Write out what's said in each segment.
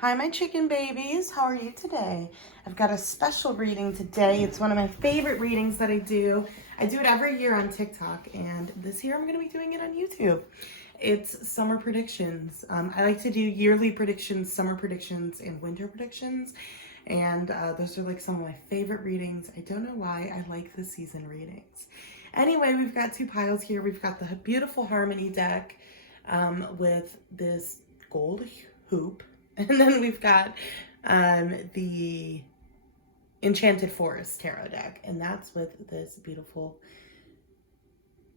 Hi, my chicken babies. How are you today? I've got a special reading today. It's one of my favorite readings that I do. I do it every year on TikTok, and this year I'm going to be doing it on YouTube. It's summer predictions. I like to do yearly predictions, summer predictions, and winter predictions. And those are like some of my favorite readings. I don't know why I like the season readings. Anyway, we've got two piles here. We've got the beautiful Harmony deck with this gold hoop. And then we've got the Enchanted Forest Tarot deck. And that's with this beautiful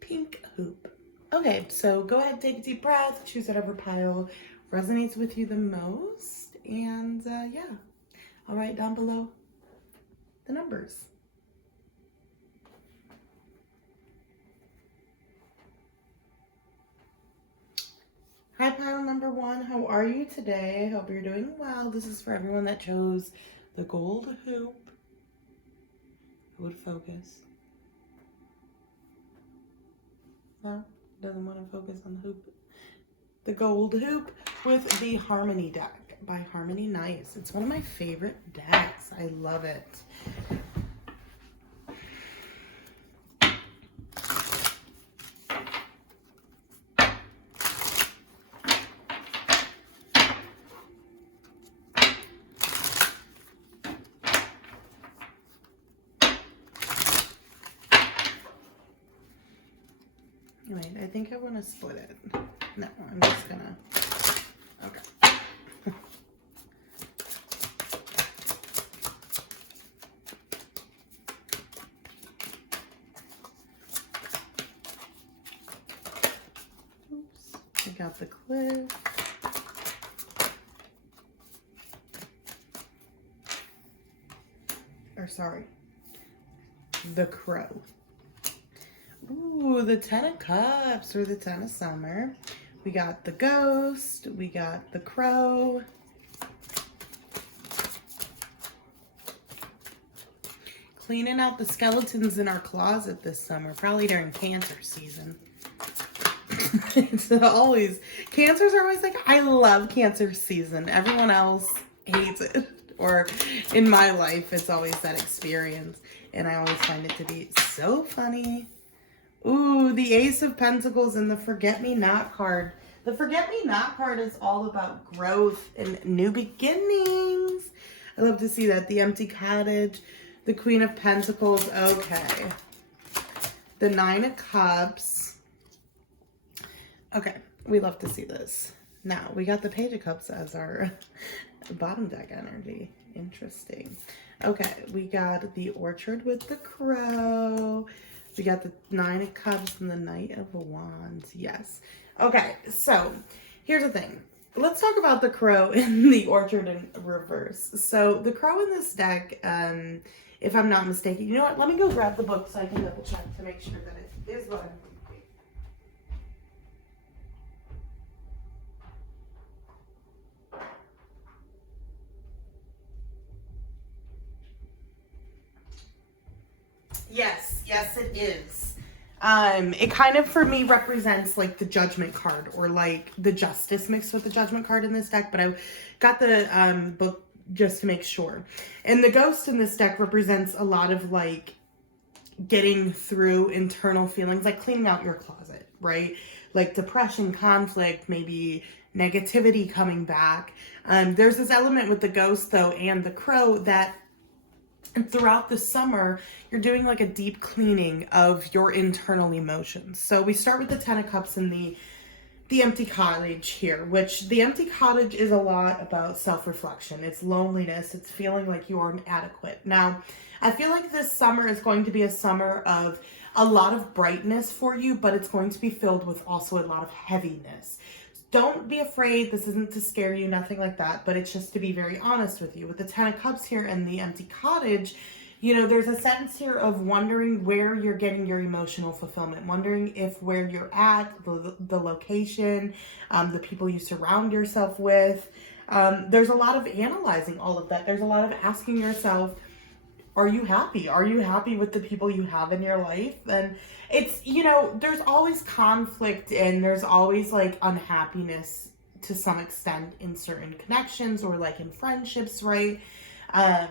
pink hoop. Okay, so go ahead, take a deep breath, choose whatever pile resonates with you the most. And yeah, I'll write down below the numbers. Hi, pile number one. How are you today? I hope you're doing well. This is for everyone that chose the gold hoop. Who would focus? No, doesn't want to focus on the hoop. The gold hoop with the Harmony deck by Harmony Nice. It's one of my favorite decks. I love it. Wait, I think I want to split it. No, I'm just gonna, okay. Oops, I got the clip. Or sorry, the crow. Ooh, the 10 of Cups or the 10 of Summer. We got the ghost. We got the crow. Cleaning out the skeletons in our closet this summer, probably during Cancer season. It's always, Cancers are always like, I love Cancer season. Everyone else hates it. Or in my life, it's always that experience. And I always find it to be so funny. Ooh, the Ace of Pentacles and the Forget-Me-Not card. The Forget-Me-Not card is all about growth and new beginnings. I love to see that. The Empty Cottage, the Queen of Pentacles. Okay. The 9 of Cups. Okay, we love to see this. Now, we got the Page of Cups as our bottom deck energy. Interesting. Okay, we got the Orchard with the Crow. We got the 9 of Cups and the Knight of Wands. Yes. Okay, so here's the thing. Let's talk about the Crow in the Orchard in reverse. So the Crow in this deck, if I'm not mistaken, you know what? Let me go grab the book so I can double check to make sure that it is what I'm thinking. Yes, it is. It kind of, for me, represents like the Judgment card or like the Justice mixed with the Judgment card in this deck, but I got the book just to make sure. And the Ghost in this deck represents a lot of like getting through internal feelings, like cleaning out your closet, right? Like depression, conflict, maybe negativity coming back. There's this element with the Ghost, though, and the Crow that throughout the summer, you're doing like a deep cleaning of your internal emotions. So we start with the 10 of Cups and the Empty Cottage here, which the Empty Cottage is a lot about self-reflection. It's loneliness. It's feeling like you aren't adequate. Now, I feel like this summer is going to be a summer of a lot of brightness for you, but it's going to be filled with also a lot of heaviness. Don't be afraid. This isn't to scare you, nothing like that, but it's just to be very honest with you. With the 10 of Cups here and the Empty Cottage, you know, there's a sense here of wondering where you're getting your emotional fulfillment, wondering if where you're at, the location, the people you surround yourself with. There's a lot of analyzing all of that. There's a lot of asking yourself, are you happy? Are you happy with the people you have in your life? And it's, you know, there's always conflict and there's always like unhappiness to some extent in certain connections or like in friendships, right? Um,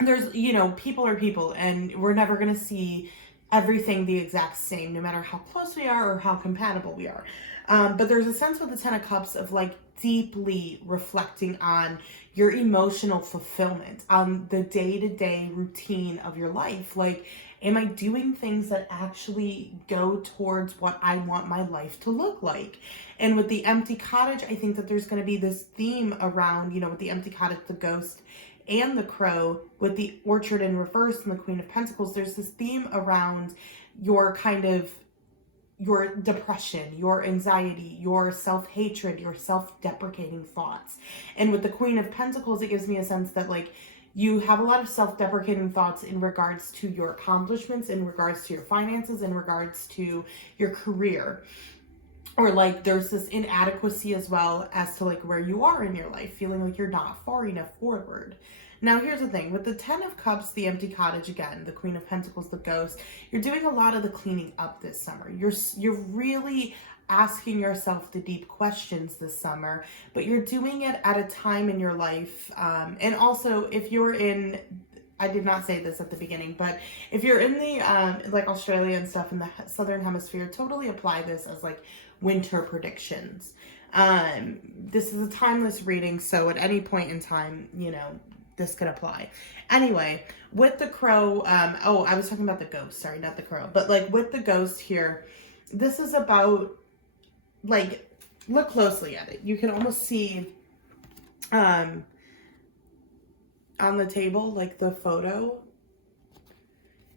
there's, people are people, and we're never going to see everything the exact same, no matter how close we are or how compatible we are. But there's a sense with the Ten of Cups of like deeply reflecting on your emotional fulfillment, on the day-to-day routine of your life. Like, am I doing things that actually go towards what I want my life to look like? And with the Empty Cottage, I think that there's going to be this theme around, with the Empty Cottage, the Ghost, and the Crow, with the Orchard in reverse and the Queen of Pentacles. There's this theme around your depression, your anxiety, your self-hatred, your self-deprecating thoughts. And with the Queen of Pentacles, it gives me a sense that like you have a lot of self-deprecating thoughts in regards to your accomplishments, in regards to your finances, in regards to your career. Or like there's this inadequacy as well as to like where you are in your life, feeling like you're not far enough forward. Now here's the thing, with the Ten of Cups, the Empty Cottage again, the Queen of Pentacles, the Ghost, you're doing a lot of the cleaning up this summer. You're really asking yourself the deep questions this summer, but you're doing it at a time in your life. And also if you're in, I did not say this at the beginning, but if you're in the like Australia and stuff in the Southern Hemisphere, totally apply this as like winter predictions. This is a timeless reading, so at any point in time, this could apply. Anyway, with the Crow, I was talking about the Ghost, sorry, not the Crow, but like with the Ghost here, this is about, like, look closely at it. You can almost see on the table, like the photo.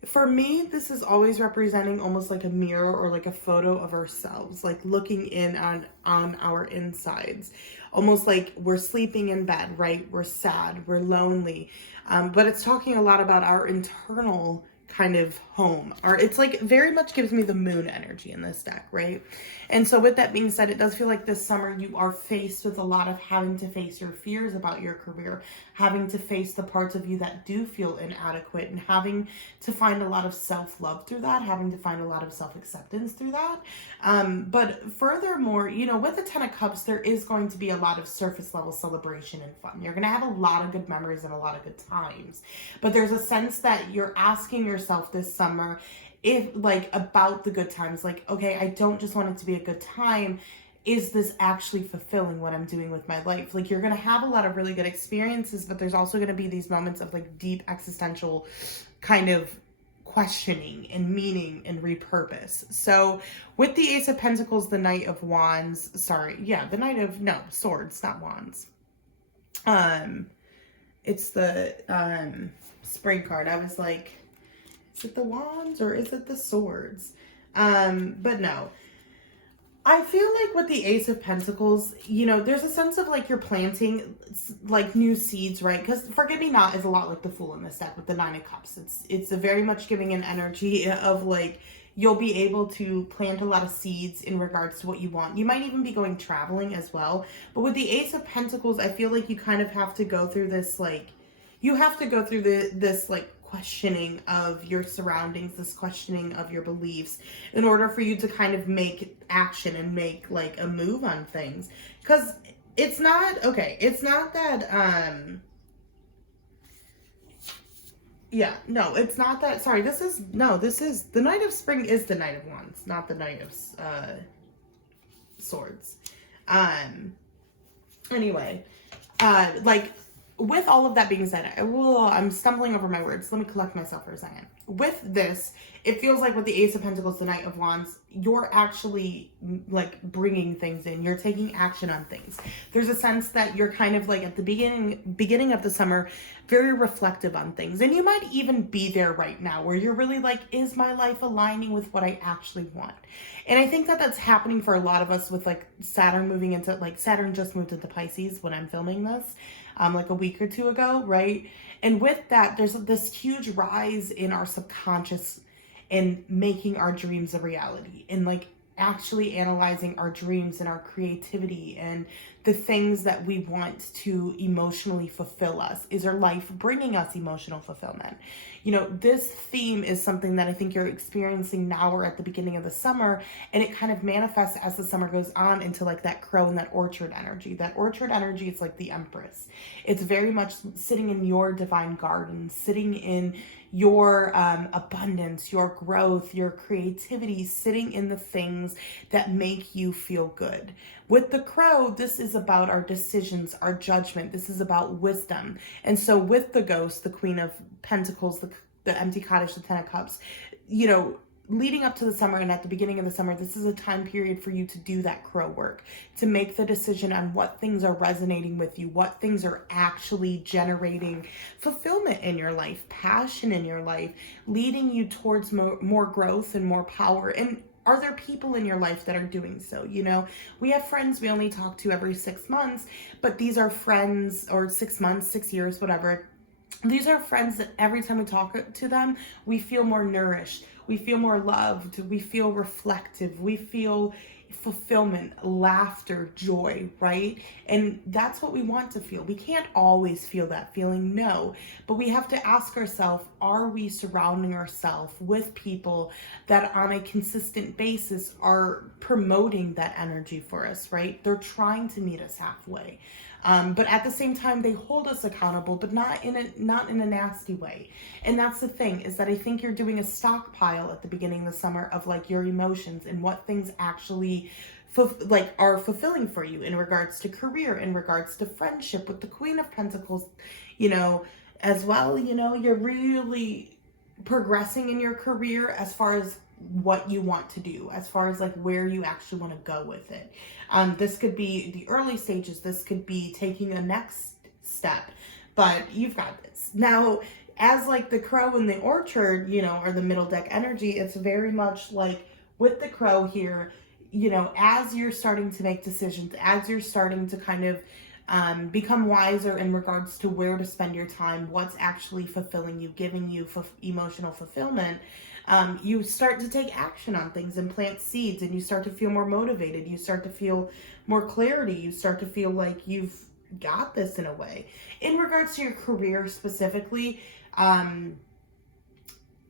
For me, this is always representing almost like a mirror or like a photo of ourselves, like looking in on our insides, almost like we're sleeping in bed, right? We're sad, we're lonely, but it's talking a lot about our internal kind of home. It's like very much gives me the moon energy in this deck, right? And so with that being said, it does feel like this summer you are faced with a lot of having to face your fears about your career, having to face the parts of you that do feel inadequate, and having to find a lot of self-love through that, having to find a lot of self-acceptance through that. But furthermore, with the Ten of Cups, there is going to be a lot of surface level celebration and fun. You're going to have a lot of good memories and a lot of good times, but there's a sense that you're asking yourself this summer about the good times, like, okay, I don't just want it to be a good time. Is this actually fulfilling what I'm doing with my life? Like, you're going to have a lot of really good experiences, but there's also going to be these moments of like deep existential kind of questioning and meaning and repurpose. So with the Ace of Pentacles, the Knight of Wands, Swords, not Wands. It's the Spring card. I was like, is it the Wands or is it the Swords? But no. I feel like with the Ace of Pentacles, there's a sense of like you're planting like new seeds, right? Because Forgive Me Not is a lot like the Fool in this deck with the Nine of Cups. It's a very much giving an energy of like you'll be able to plant a lot of seeds in regards to what you want. You might even be going traveling as well. But with the Ace of Pentacles, I feel like you kind of have to go through this this questioning of your surroundings, this questioning of your beliefs, in order for you to kind of make action and make like a move on things. Because it's not that this is the Knight of Spring is the Knight of Wands, not the Knight of Swords. Anyway, with all of that being said, I'm stumbling over my words. Let me collect myself for a second. With this, it feels like with the Ace of Pentacles, the Knight of Wands, you're actually like bringing things in. You're taking action on things. There's a sense that you're kind of like at the beginning of the summer, very reflective on things. And you might even be there right now where you're really like, is my life aligning with what I actually want? And I think that that's happening for a lot of us with like Saturn moving into Saturn just moved into Pisces when I'm filming this. Like a week or two ago, right? And with that, there's this huge rise in our subconscious and making our dreams a reality, and like actually analyzing our dreams and our creativity and the things that we want to emotionally fulfill us. Is our life bringing us emotional fulfillment? You know, this theme is something that I think you're experiencing now or at the beginning of the summer, and it kind of manifests as the summer goes on into like that crow and that orchard energy. That orchard energy is like the empress. It's very much sitting in your divine garden, sitting in your abundance, your growth, your creativity, sitting in the things that make you feel good. With the crow, this is about our decisions, our judgment. This is about wisdom. And so with the ghost, the Queen of Pentacles, the empty cottage, the Ten of Cups, you know, leading up to the summer and at the beginning of the summer, this is a time period for you to do that crow work, to make the decision on what things are resonating with you, what things are actually generating fulfillment in your life, passion in your life, leading you towards more growth and more power. And are there people in your life that are doing so? You know, we have friends we only talk to every 6 months, but these are friends, or 6 months, 6 years, whatever. These are friends that every time we talk to them, we feel more nourished, we feel more loved, we feel reflective, we feel fulfillment, laughter, joy, right? And that's what we want to feel. We can't always feel that feeling, no, but we have to ask ourselves, are we surrounding ourselves with people that on a consistent basis are promoting that energy for us, right? They're trying to meet us halfway. But at the same time, they hold us accountable, but not in a nasty way. And that's the thing, is that I think you're doing a stockpile at the beginning of the summer of like your emotions and what things actually are fulfilling for you in regards to career, in regards to friendship with the Queen of Pentacles, you know, as well. You know, you're really progressing in your career as far as what you want to do, as far as like where you actually want to go with it. This could be the early stages, this could be taking a next step, but you've got this. Now, as like the crow in the orchard, you know, or the middle deck energy, it's very much like with the crow here, you know, as you're starting to make decisions, as you're starting to kind of become wiser in regards to where to spend your time, what's actually fulfilling you, giving you emotional fulfillment, you start to take action on things and plant seeds, and you start to feel more motivated. You start to feel more clarity. You start to feel like you've got this in a way. In regards to your career specifically, and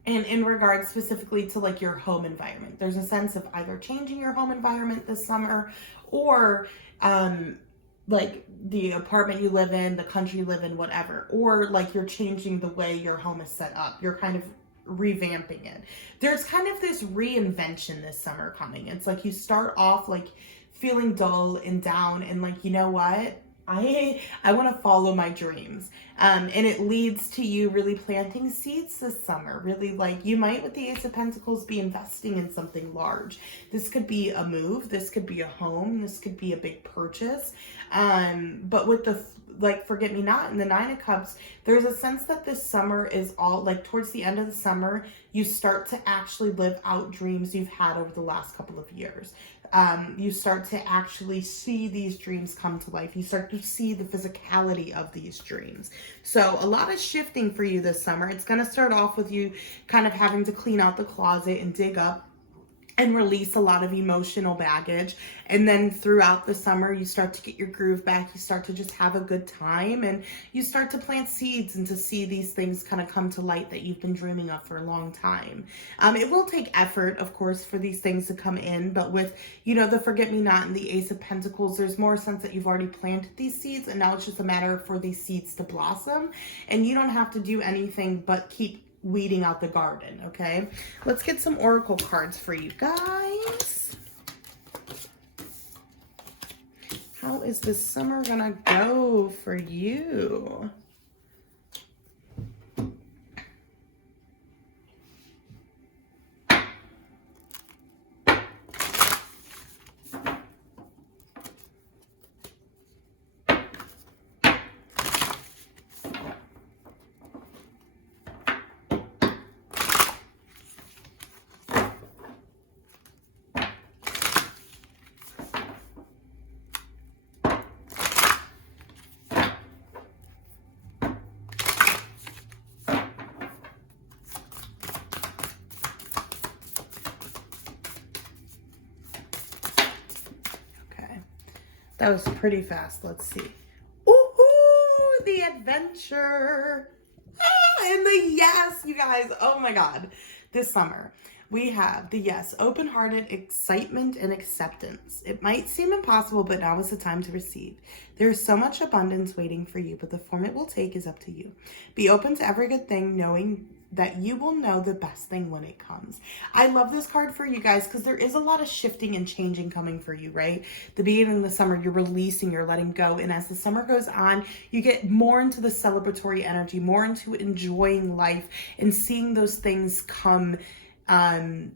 in regards specifically to like your home environment, there's a sense of either changing your home environment this summer, or like the apartment you live in, the country you live in, whatever, or like you're changing the way your home is set up. You're kind of revamping it. There's kind of this reinvention this summer coming. It's like you start off like feeling dull and down and like, you know what? I want to follow my dreams. And it leads to you really planting seeds this summer. Really, like, you might with the Ace of Pentacles be investing in something large. This could be a move. This could be a home. This could be a big purchase. But with the like Forget-Me-Not and the Nine of Cups, there's a sense that this summer is all like towards the end of the summer, you start to actually live out dreams you've had over the last couple of years. You start to actually see these dreams come to life. You start to see the physicality of these dreams. So a lot of shifting for you this summer. It's going to start off with you kind of having to clean out the closet and dig up and release a lot of emotional baggage. And then throughout the summer, you start to get your groove back. You start to just have a good time, and you start to plant seeds and to see these things kind of come to light that you've been dreaming of for a long time. It will take effort, of course, for these things to come in, but with, you know, the Forget-Me-Not and the Ace of Pentacles, there's more sense that you've already planted these seeds, and now it's just a matter for these seeds to blossom, and you don't have to do anything but keep weeding out the garden, okay? Let's get some oracle cards for you guys. How is this summer gonna go for you? That was pretty fast. Let's see. Ooh, the adventure. And the yes, you guys. Oh my God. This summer, we have the yes, open-hearted excitement and acceptance. It might seem impossible, but now is the time to receive. There is so much abundance waiting for you, but the form it will take is up to you. Be open to every good thing, knowing that you will know the best thing when it comes. I love this card for you guys because there is a lot of shifting and changing coming for you, right? The beginning of the summer, you're releasing, you're letting go. And as the summer goes on, you get more into the celebratory energy, more into enjoying life and seeing those things come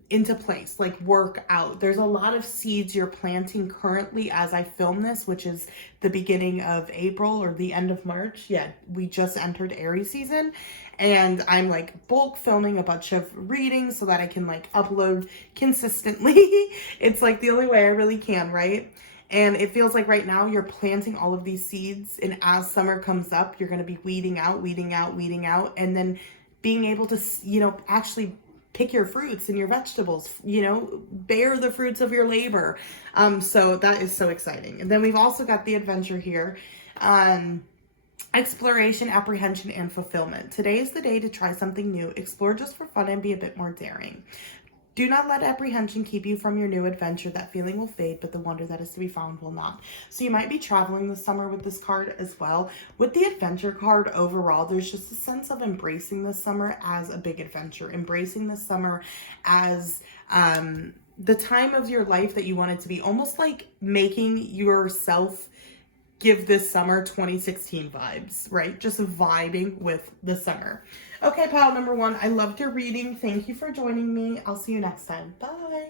into place, like work out. There's a lot of seeds you're planting currently as I film this, which is the beginning of April or the end of March. Yeah, we just entered Aries season, and I'm like bulk filming a bunch of readings so that I can like upload consistently. It's like the only way I really can, right? And it feels like right now you're planting all of these seeds, and as summer comes up, you're going to be weeding out, and then being able to, you know, actually pick your fruits and your vegetables, you know, bear the fruits of your labor. So that is so exciting. And then we've also got the adventure here. Exploration, apprehension, and fulfillment. Today is the day to try something new, explore just for fun, and be a bit more daring. Do not let apprehension keep you from your new adventure. That feeling will fade, but the wonder that is to be found will not. So you might be traveling this summer with this card as well. With the adventure card overall, there's just a sense of embracing this summer as a big adventure, embracing this summer as the time of your life that you want it to be, almost like making yourself give this summer 2016 vibes, right? Just vibing with the summer. Okay, pile number one, I loved your reading. Thank you for joining me. I'll see you next time. Bye.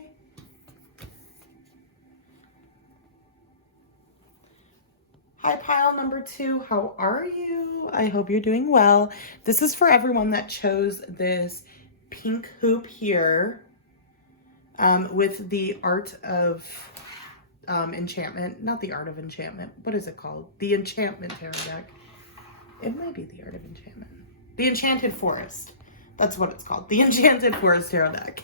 Hi, pile number two. How are you? I hope you're doing well. This is for everyone that chose this pink hoop here with the Art of Enchantment. Not the Art of Enchantment. What is it called? The Enchantment Tarot deck. It might be the Art of Enchantment. The Enchanted Forest. That's what it's called. The Enchanted Forest Tarot deck.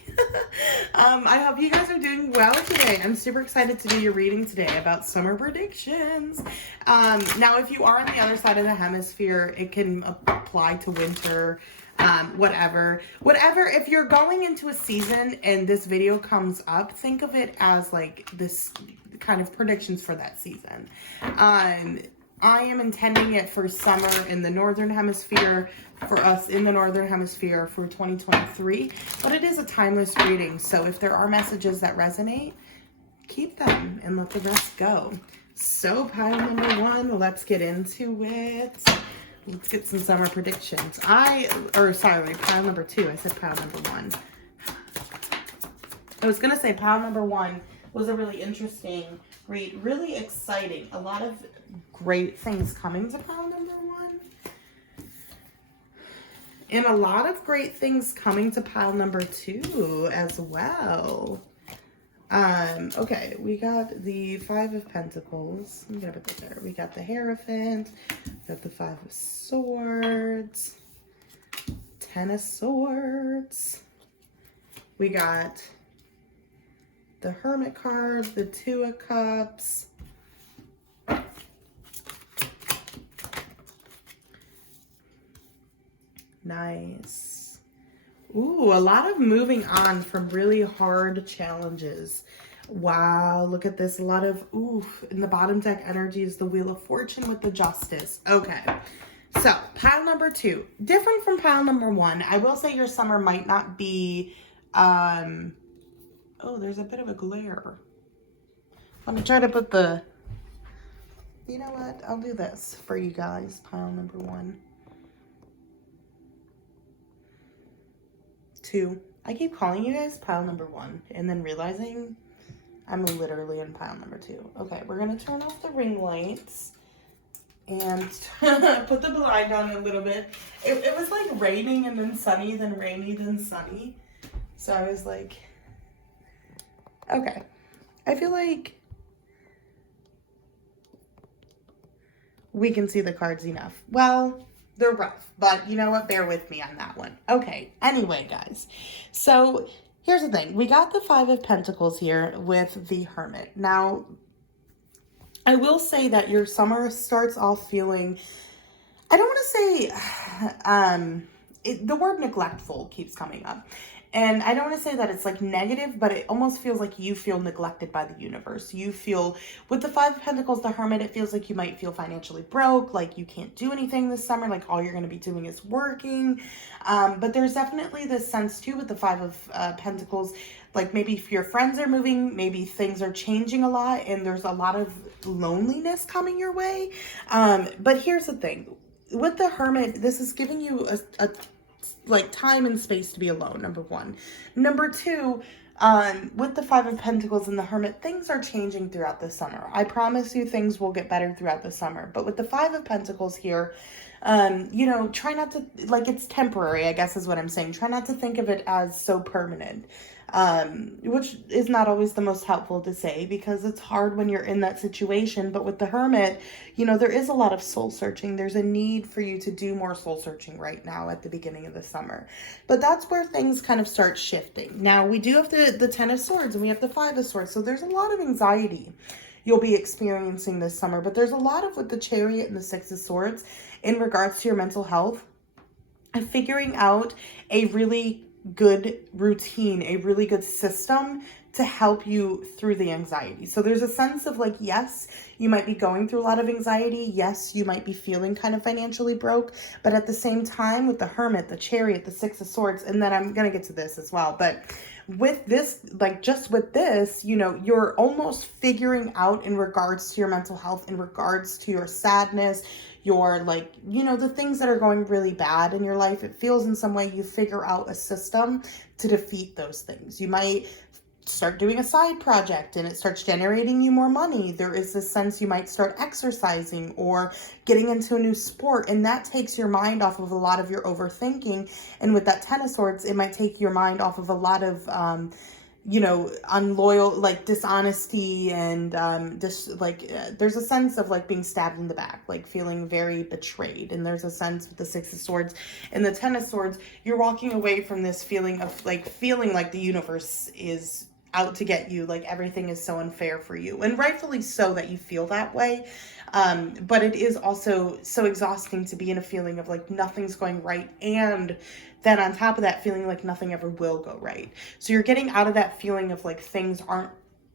I hope you guys are doing well today. I'm super excited to do your reading today about summer predictions. Now, if you are on the other side of the hemisphere, it can apply to winter, whatever. If you're going into a season and this video comes up, think of it as like this kind of predictions for that season. I am intending it for summer in the Northern Hemisphere, for us in the Northern Hemisphere for 2023, but it is a timeless reading. So if there are messages that resonate, keep them and let the rest go. So pile number one, let's get into it. Let's get some summer predictions. Pile number two. I said pile number one. I was going to say pile number one was a really interesting read. Really exciting. A lot of great things coming to pile number one. And a lot of great things coming to pile number two as well. Okay, we got the Five of Pentacles. I'm gonna put that there. We got the Hierophant. We got the Five of Swords. Ten of Swords. We got the Hermit card, the Two of Cups. Nice. Ooh, a lot of moving on from really hard challenges. Wow, look at this. A lot of oof. In the bottom deck energy is the Wheel of Fortune with the Justice. Okay. So, pile number two. Different from pile number one. I will say your summer might not be oh, there's a bit of a glare. Let me try to put the, you know what? I'll do this for you guys. Pile number one. Two. I keep calling you guys pile number one and then realizing I'm literally in pile number two. Okay, we're going to turn off the ring lights and put the blind down a little bit. It was like raining and then sunny, then rainy, then sunny. So I was like, okay. I feel like we can see the cards enough. Well, they're rough, but you know what? Bear with me on that one. Okay, anyway, guys. So here's the thing. We got the Five of Pentacles here with the Hermit. Now, I will say that your summer starts off feeling, I don't want to say, the word neglectful keeps coming up. And I don't want to say that it's like negative, but it almost feels like you feel neglected by the universe. You feel, with the Five of Pentacles, the Hermit, it feels like you might feel financially broke, like you can't do anything this summer, like all you're going to be doing is working. But there's definitely this sense too with the Five of Pentacles, like maybe if your friends are moving, maybe things are changing a lot and there's a lot of loneliness coming your way. But here's the thing. With the Hermit, this is giving you a like time and space to be alone, number one. Number two, with the Five of Pentacles and the Hermit, things are changing throughout the summer. I promise you things will get better throughout the summer. But with the Five of Pentacles here, you know, try not to, like, it's temporary, I guess is what I'm saying. Try not to think of it as so permanent. Which is not always the most helpful to say because it's hard when you're in that situation. But with the Hermit, you know, there is a lot of soul searching. There's a need for you to do more soul searching right now at the beginning of the summer. But that's where things kind of start shifting. Now, we do have the Ten of Swords and we have the Five of Swords. So there's a lot of anxiety you'll be experiencing this summer. But there's a lot of, with the Chariot and the Six of Swords, in regards to your mental health, and figuring out a really good routine, a really good system to help you through the anxiety. So there's a sense of like, yes, you might be going through a lot of anxiety. Yes, you might be feeling kind of financially broke, but at the same time with the Hermit, the Chariot, the Six of Swords, and then I'm going to get to this as well, but with this, like just with this, you know, you're almost figuring out in regards to your mental health, in regards to your sadness, your like, you know, the things that are going really bad in your life. It feels in some way you figure out a system to defeat those things. You might start doing a side project and it starts generating you more money. There is this sense you might start exercising or getting into a new sport, and that takes your mind off of a lot of your overthinking. And with that Ten of Swords, it might take your mind off of a lot of you know, unloyal, like dishonesty and there's a sense of like being stabbed in the back, like feeling very betrayed. And there's a sense with the Six of Swords and the Ten of Swords, you're walking away from this feeling of like feeling like the universe is out to get you, like everything is so unfair for you, and rightfully so that you feel that way. But it is also so exhausting to be in a feeling of like nothing's going right, and then on top of that, feeling like nothing ever will go right. So you're getting out of that feeling of like things aren't,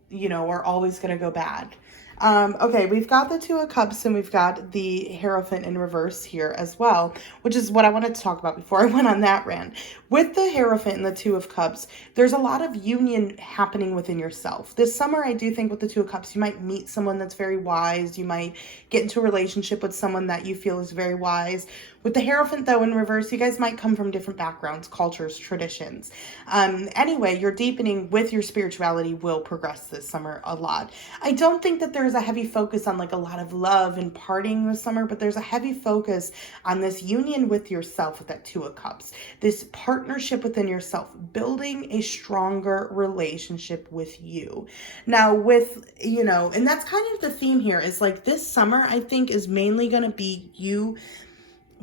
you know, are always going to go bad. Okay, we've got the Two of Cups and we've got the Hierophant in reverse here as well, which is what I wanted to talk about before I went on that rant. With the Hierophant and the Two of Cups, there's a lot of union happening within yourself. This summer, I do think with the Two of Cups, you might meet someone that's very wise. You might get into a relationship with someone that you feel is very wise. With the Hierophant, though, in reverse, you guys might come from different backgrounds, cultures, traditions. Anyway, your deepening with your spirituality will progress this summer a lot. I don't think that there's a heavy focus on like a lot of love and partying this summer, but there's a heavy focus on this union with yourself with that Two of Cups, this partnership within yourself, building a stronger relationship with you. Now with, you know, and that's kind of the theme here is like this summer, I think is mainly going to be you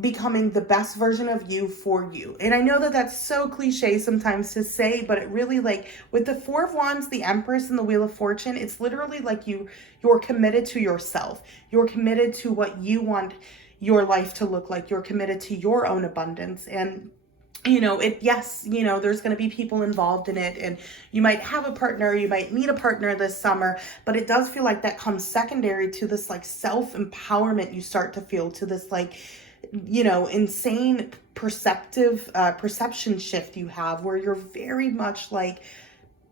becoming the best version of you for you. And I know that that's so cliche sometimes to say, but it really, like with the Four of Wands, the Empress, and the Wheel of Fortune, it's literally like you're committed to yourself. You're committed to what you want your life to look like. You're committed to your own abundance. And you know, yes, you know, there's going to be people involved in it, and you might have a partner, you might meet a partner this summer, but it does feel like that comes secondary to this like self-empowerment you start to feel, to this like, you know, insane perception shift you have where you're very much like,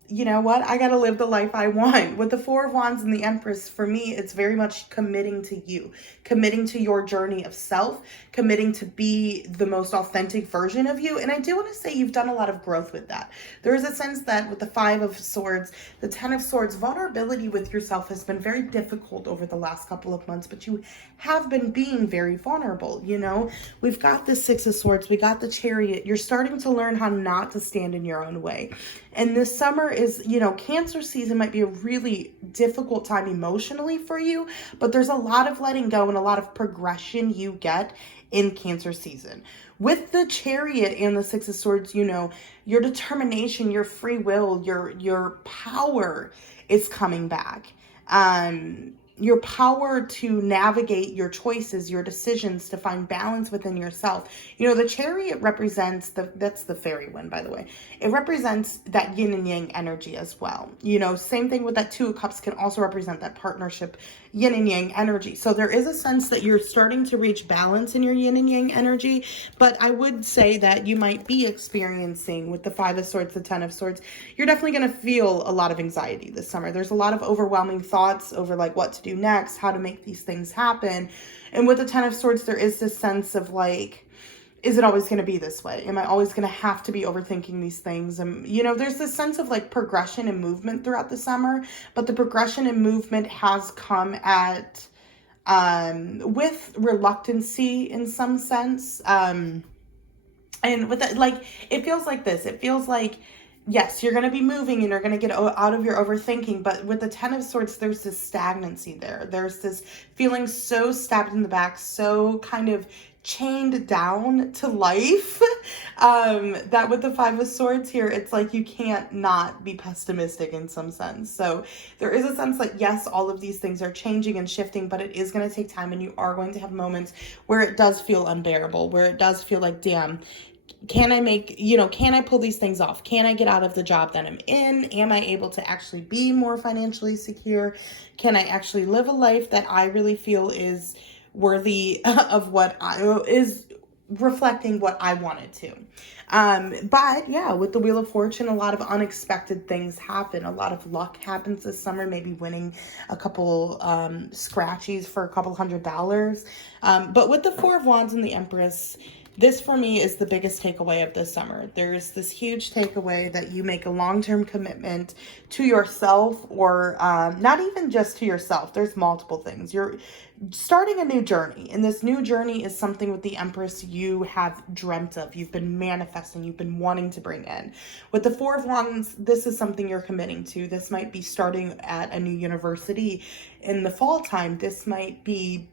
you know what, I gotta live the life I want. With the Four of Wands and the Empress, for me, it's very much committing to you, committing to your journey of self, committing to be the most authentic version of you. And I do want to say you've done a lot of growth with that. There is a sense that with the Five of Swords, the Ten of Swords, vulnerability with yourself has been very difficult over the last couple of months, but you have been being very vulnerable. You know, we've got the Six of Swords, we got the Chariot. You're starting to learn how not to stand in your own way. And this summer is, you know, Cancer season might be a really difficult time emotionally for you, but there's a lot of letting go and a lot of progression you get in Cancer season. With the Chariot and the Six of Swords, you know, your determination, your free will, your power is coming back. your power to navigate your choices, your decisions, to find balance within yourself. You know, the Chariot represents that's the fairy one, by the way. It represents that yin and yang energy as well. You know, same thing with that Two of Cups can also represent that partnership, yin and yang energy. So there is a sense that you're starting to reach balance in your yin and yang energy, but I would say that you might be experiencing, with the Five of Swords, the Ten of Swords, you're definitely going to feel a lot of anxiety this summer. There's a lot of overwhelming thoughts over like what to do next, how to make these things happen. And with the Ten of Swords, there is this sense of like, is it always going to be this way? Am I always going to have to be overthinking these things? And, you know, there's this sense of like progression and movement throughout the summer, but the progression and movement has come at, with reluctancy in some sense. And with that, like, it feels like this. It feels like, yes, you're going to be moving and you're going to get out of your overthinking. But with the Ten of Swords, there's this stagnancy there. There's this feeling so stabbed in the back, so kind of chained down to life, that with the Five of Swords here, it's like you can't not be pessimistic in some sense. So there is a sense like, yes, all of these things are changing and shifting, but it is going to take time, and you are going to have moments where it does feel unbearable, where it does feel like, damn, can I pull these things off? Can I get out of the job that I'm in? Am I able to actually be more financially secure? Can I actually live a life that I really feel is worthy of is reflecting what I wanted to? But yeah, with the Wheel of Fortune, a lot of unexpected things happen. A lot of luck happens this summer, maybe winning a couple scratchies for a couple $100. But with the Four of Wands and the Empress, this for me is the biggest takeaway of this summer. There's this huge takeaway that you make a long-term commitment to yourself, or not even just to yourself. There's multiple things. You're starting a new journey, and this new journey is something with the Empress you have dreamt of, you've been manifesting, you've been wanting to bring in. With the Four of Wands, this is something you're committing to. This might be starting at a new university in the fall time. This might be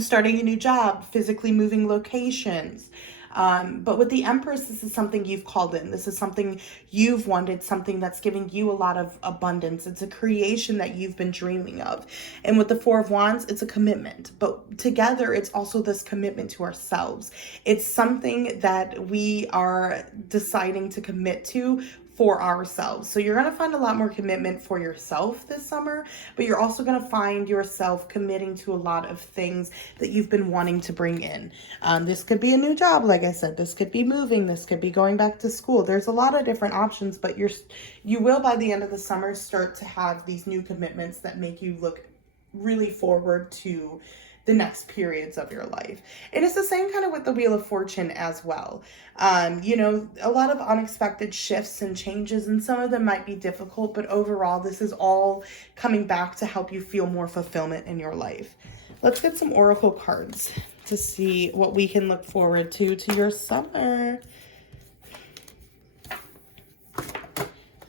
starting a new job, physically moving locations. But with the Empress, this is something you've called in. This is something you've wanted, something that's giving you a lot of abundance. It's a creation that you've been dreaming of. And with the Four of Wands, it's a commitment. But together, it's also this commitment to ourselves. It's something that we are deciding to commit to for ourselves. So you're going to find a lot more commitment for yourself this summer, but you're also going to find yourself committing to a lot of things that you've been wanting to bring in. This could be a new job, like I said. This could be moving. This could be going back to school. There's a lot of different options, but you will, by the end of the summer, start to have these new commitments that make you look really forward to the next periods of your life. And it's the same kind of with the Wheel of Fortune as well. You know, a lot of unexpected shifts and changes, and some of them might be difficult, but overall, this is all coming back to help you feel more fulfillment in your life. Let's get some oracle cards to see what we can look forward to your summer.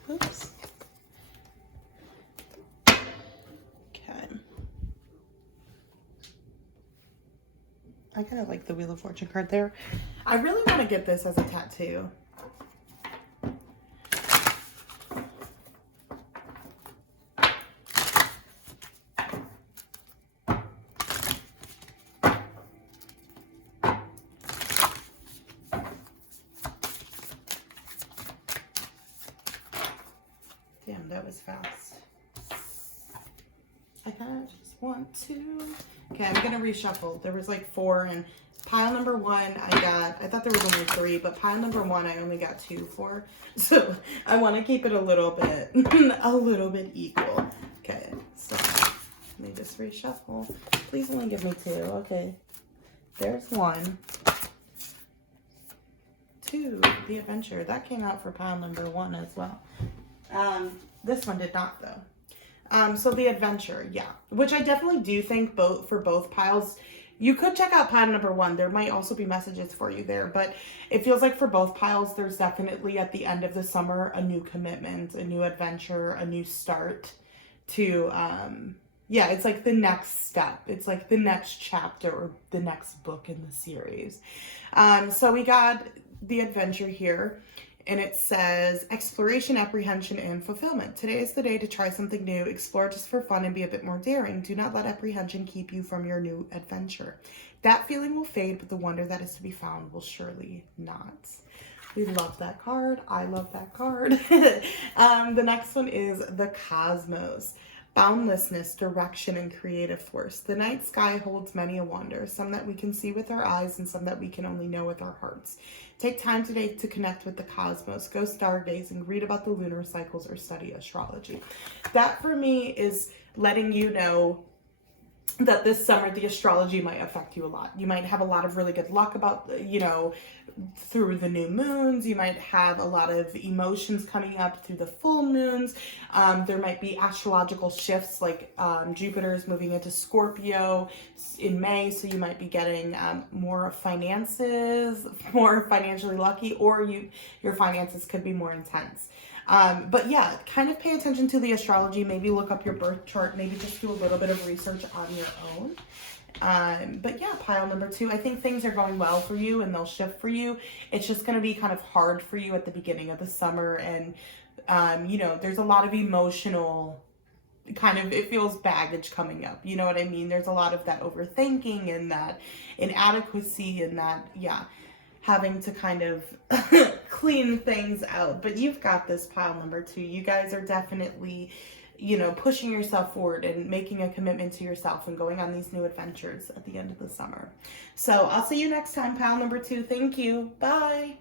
Oops. I kind of like the Wheel of Fortune card there. I really want to get this as a tattoo. Damn, that was fast. I kind of just want to... Okay, I'm going to reshuffle. There was like 4, and pile number 1 I thought there was only 3, but pile number 1 I only got 2 for. So I want to keep it a little bit equal. Okay, so let me just reshuffle. Please only give me 2. Okay, there's 1. 2, the adventure. That came out for pile number 1 as well. This one did not though. So the adventure, yeah, which I definitely do think for both piles. You could check out pile number 1. There might also be messages for you there, but it feels like for both piles, there's definitely at the end of the summer, a new commitment, a new adventure, a new start to, yeah, it's like the next step. It's like the next chapter or the next book in the series. So we got the adventure here. and it says exploration, apprehension, and fulfillment. Today is the day to try something new, explore just for fun, and be a bit more daring. Do not let apprehension keep you from your new adventure. That feeling will fade, but the wonder that is to be found will surely not. We love that card. I love that card. The next one is the Cosmos. Boundlessness, direction, and creative force. The night sky holds many a wonder, some that we can see with our eyes and some that we can only know with our hearts. Take time today to connect with the cosmos, go stargazing, read about the lunar cycles, or study astrology. That for me is letting you know that this summer the astrology might affect you a lot. You might have a lot of really good luck about, through the new moons. You might have a lot of emotions coming up through the full moons. There might be astrological shifts, like Jupiter is moving into Scorpio in May, so you might be getting more finances, more financially lucky, or your finances could be more intense. But yeah, kind of pay attention to the astrology, maybe look up your birth chart, maybe just do a little bit of research on your own. But yeah, pile number 2, I think things are going well for you and they'll shift for you. It's just going to be kind of hard for you at the beginning of the summer. And, there's a lot of emotional it feels baggage coming up. You know what I mean? There's a lot of that overthinking and that inadequacy and that, having to kind of clean things out. But you've got this, pile number 2. You guys are definitely, pushing yourself forward and making a commitment to yourself and going on these new adventures at the end of the summer. So I'll see you next time, pile number 2. Thank you. Bye.